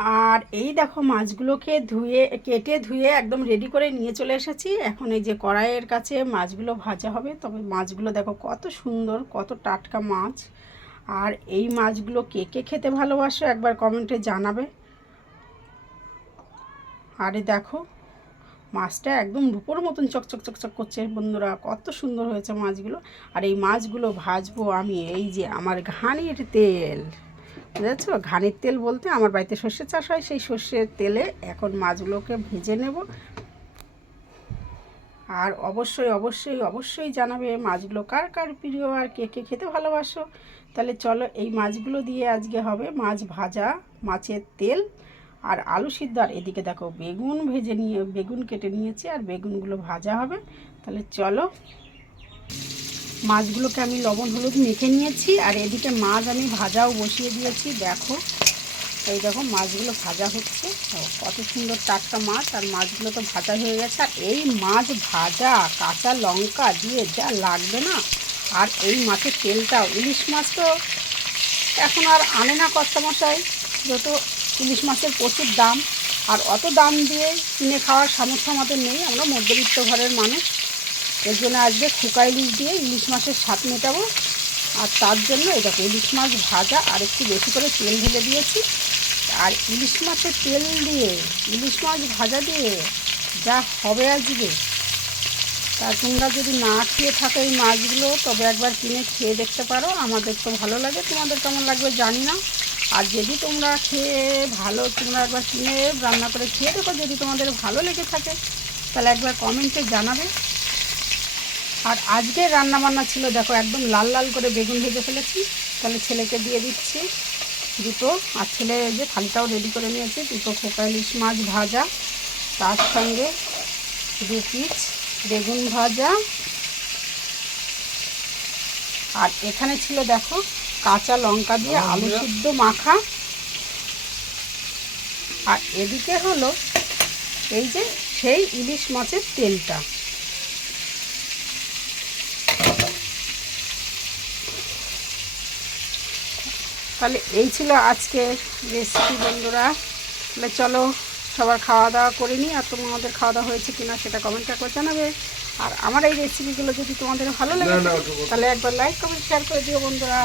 আর এই দেখো মাছগুলোকে কেটে ধুয়ে একদম রেডি করে নিয়ে চলে এসেছি। এখন এই যে কড়াইয়ের কাছে মাছগুলো ভাজা হবে। তবে মাছগুলো দেখো কত সুন্দর, কত টাটকা মাছ। আর এই মাছগুলো কে কে খেতে ভালোবাসো একবার কমেন্টে জানাবে। আরে দেখো মাছটা একদম রূপোর মতন চকচক চকচক করছে বন্ধুরা, কত সুন্দর হয়েছে মাছগুলো। আর এই মাছগুলো ভাজবো আমি এই যে আমার ঘানির তেল, বুঝেছো? ঘানির তেল বলতে আমার বাড়িতে সর্ষে চাষ হয়, সেই সর্ষের তেলে এখন মাছগুলোকে ভেজে নেব। আর অবশ্যই অবশ্যই অবশ্যই জানাবে মাছগুলো কার কার প্রিয় আর কে কে খেতে ভালোবাসো। তাহলে চলো এই মাছগুলো দিয়ে আজকে হবে মাছ ভাজা, মাছের তেল আর আলু সিদ্ধ। আর এদিকে দেখো বেগুন কেটে নিয়েছি আর বেগুনগুলো ভাজা হবে। তাহলে চলো, মাছগুলোকে আমি লবণ হলুদ মেখে নিয়েছি আর এদিকে মাছ আমি ভাজাও বসিয়ে দিয়েছি। দেখো এই দেখো মাছগুলো ভাজা হচ্ছে, কত সুন্দর টাটকা মাছ। আর মাছগুলো তো ভাজা হয়ে গেছে। আর এই মাছ ভাজা কাঁচা লঙ্কা দিয়ে যা লাগবে না। আর এই মাছের তেলটাও, ইলিশ মাছ তো এখন আর আনে না কর্তামশাই, যত ইলিশ মাছের প্রচুর দাম। আর অত দাম দিয়ে কিনে খাওয়ার সামর্থ্য আমাদের নেই, আমরা মধ্যবিত্ত ঘরের মানুষ। এর জন্য আজকে খোকা ইলিশ দিয়ে ইলিশ মাছের স্বাদ মেটাবো। আর তার জন্য এই দেখো ইলিশ মাছ ভাজা আর একটু বেশি করে তেল ঢেলে দিয়েছি। আর ইলিশ মাছের তেল দিয়ে ইলিশ মাছ ভাজা দিয়ে যা হবে আজকে, তা তোমরা যদি না খেয়ে থাকো এই মাছগুলো তবে একবার কিনে খেয়ে দেখতে পারো। আমাদের তো ভালো লাগে, তোমাদের কেমন লাগবে জানি না। আর যদি তোমরা তোমরা একবার কিনে রান্না করে খেয়ে দেখো, যদি তোমাদের ভালো লেগে থাকে তাহলে একবার কমেন্টে জানাবে। আর আজকে রান্নাবান্না ছিল দেখো একদম লাল লাল করে বেগুন ভেজে ফেলেছি। তাহলে ছেলেকে দিয়ে দিচ্ছি দুটো। আর ছেলে যে থালিটাও রেডি করে নিয়েছে, দুটো খোকা ইলিশ মাছ ভাজা, তার সঙ্গে 2 পিস বেগুন ভাজা। আর এখানে ছিল দেখো কাঁচা লঙ্কা দিয়ে আলু সিদ্ধ মাখা। আর এদিকে হলো এই যে সেই ইলিশ মাছের তেলটা। তাহলে এই ছিল আজকে রেসিপি বন্ধুরা। তাহলে চলো সবার খাওয়া দাওয়া করে নিই। আর তোমাদের খাওয়া দাওয়া হয়েছে কিনা সেটা কমেন্টে করে জানাবে। আর আমার এই রেসিপিগুলো যদি তোমাদের ভালো লাগে তাহলে একবার লাইক কমেন্ট শেয়ার করে দিও বন্ধুরা।